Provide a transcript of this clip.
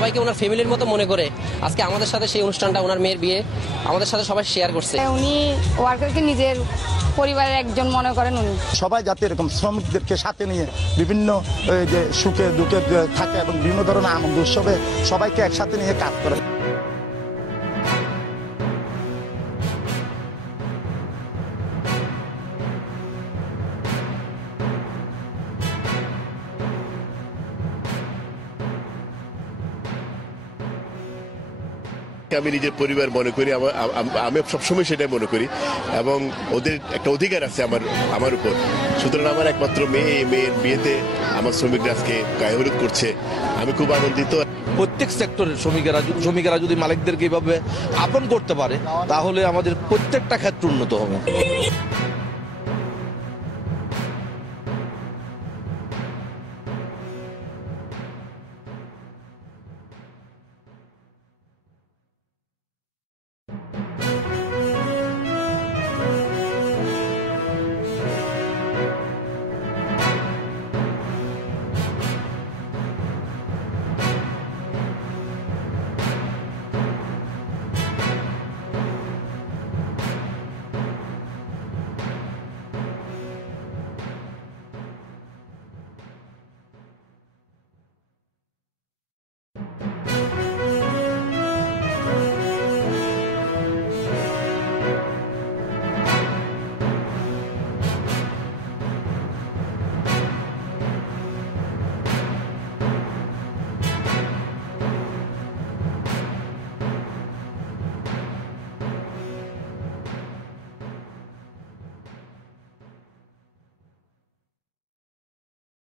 সবাইকে ওনার ফ্যামিলির মতো মনে করে আজকে আমাদের সাথে সেই অনুষ্ঠানটা, ওনার মেয়ের বিয়ে আমাদের সাথে সবাই শেয়ার করছে। উনি ওয়ার্কারকে নিজের পরিবারের একজন মনে করেন উনি। সবাই যাতে এরকম শ্রমিকদেরকে সাথে নিয়ে বিভিন্ন যে সুখে দুঃখে থাকে এবং বিভিন্ন ধরনের আনন্দ উৎসবে সবাইকে একসাথে নিয়ে কাজ করে। আমি নিজের পরিবার মনে করি, আমি সবসময় সেটাই মনে করি এবং ওদের একটা অধিকার আছে আমার উপর। সুতরাং আমার একমাত্র মেয়ের বিয়েতে আমার শ্রমিকরা আজকে গায়ে হলুদ করছে, আমি খুব আনন্দিত। প্রত্যেক সেক্টরের শ্রমিকেরা যদি মালিকদেরকে এভাবে আপন করতে পারে তাহলে আমাদের প্রত্যেকটা ক্ষেত্র উন্নত হবে।